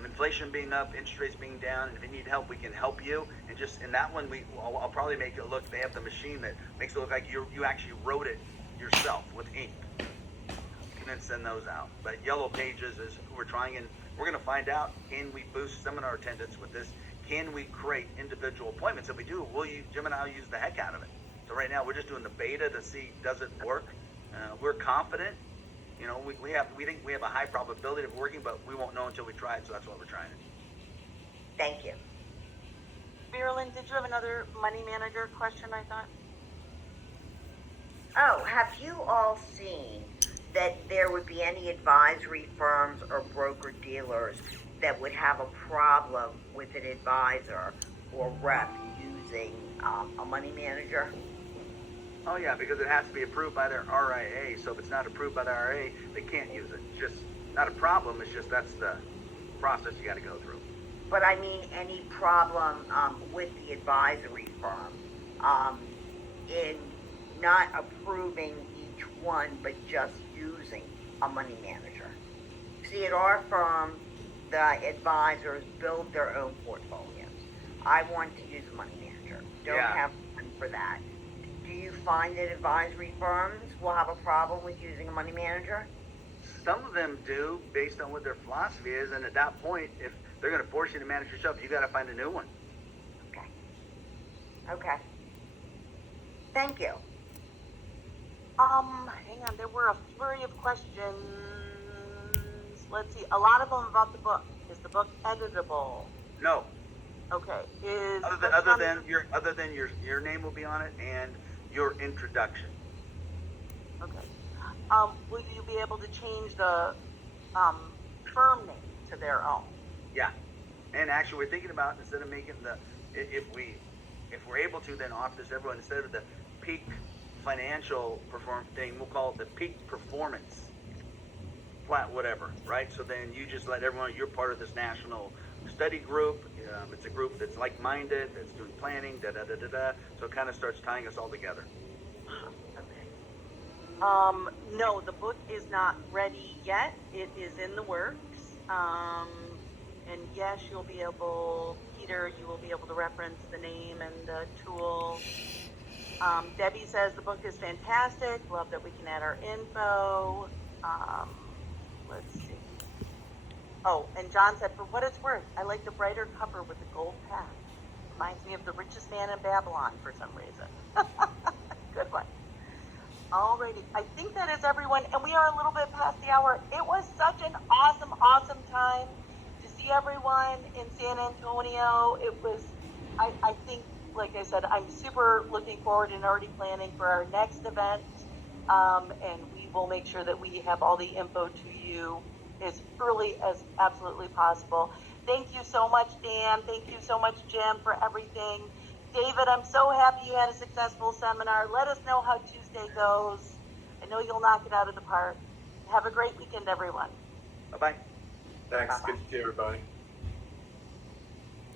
inflation being up, interest rates being down, and if you need help, we can help you. And just in that one, I'll probably make it look. They have the machine that makes it look like you actually wrote it yourself with ink, and then send those out. But Yellow Pages is who we're trying, and we're going to find out: can we boost seminar attendance with this? Can we create individual appointments? If we do, Jim and I will use the heck out of it. So right now, we're just doing the beta to see does it work. We're confident. We think we have a high probability of working, but we won't know until we try it. So that's why we're trying it. Thank you. Vera Lynn, did you have another money manager question, I thought? Oh, have you all seen that there would be any advisory firms or broker dealers that would have a problem with an advisor or rep using a money manager? Oh yeah, because it has to be approved by their RIA. So if it's not approved by the RIA, they can't use it. It's just not a problem. It's just that's the process you got to go through. But I mean, any problem with the advisory firm in not approving each one, but just using a money manager. See, at our firm, the advisors build their own portfolios. I want to use a money manager. Don't have one for that. Do you find that advisory firms will have a problem with using a money manager? Some of them do, based on what their philosophy is, and at that point, if they're going to force you to manage yourself, you got to find a new one. Okay. Thank you. Hang on, there were a flurry of questions. Let's see, a lot of them about the book. Is the book editable? No. Okay. Is Other than your name will be on it and your introduction. Okay. Will you be able to change the firm name to their own? Yeah. And actually, we're thinking about, instead of making if we if we're able to, then offer this to everyone instead of the peak financial perform thing. We'll call it the peak performance flat whatever, right? So then you just let everyone, you're part of this national study group. It's a group that's like-minded, that's doing planning, da-da-da-da-da. So it kind of starts tying us all together. No, the book is not ready yet. It is in the works. And yes, you'll be able, Peter, you will be able to reference the name and the tool. Debbie says the book is fantastic. Love that we can add our info. Let's see. Oh, and John said, for what it's worth, I like the brighter cover with the gold path. Reminds me of the richest man in Babylon for some reason. Good one. Alrighty, I think that is everyone, and we are a little bit past the hour. It was such an awesome, awesome time to see everyone in San Antonio. It was, I think, like I said, I'm super looking forward and already planning for our next event. And we will make sure that we have all the info to you as early as absolutely possible. Thank you so much, Dan. Thank you so much, Jim, for everything. David, I'm so happy you had a successful seminar. Let us know how Tuesday goes. I know you'll knock it out of the park. Have a great weekend, everyone. Bye-bye. Thanks. Bye-bye. Good to see everybody.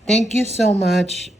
Thank you so much,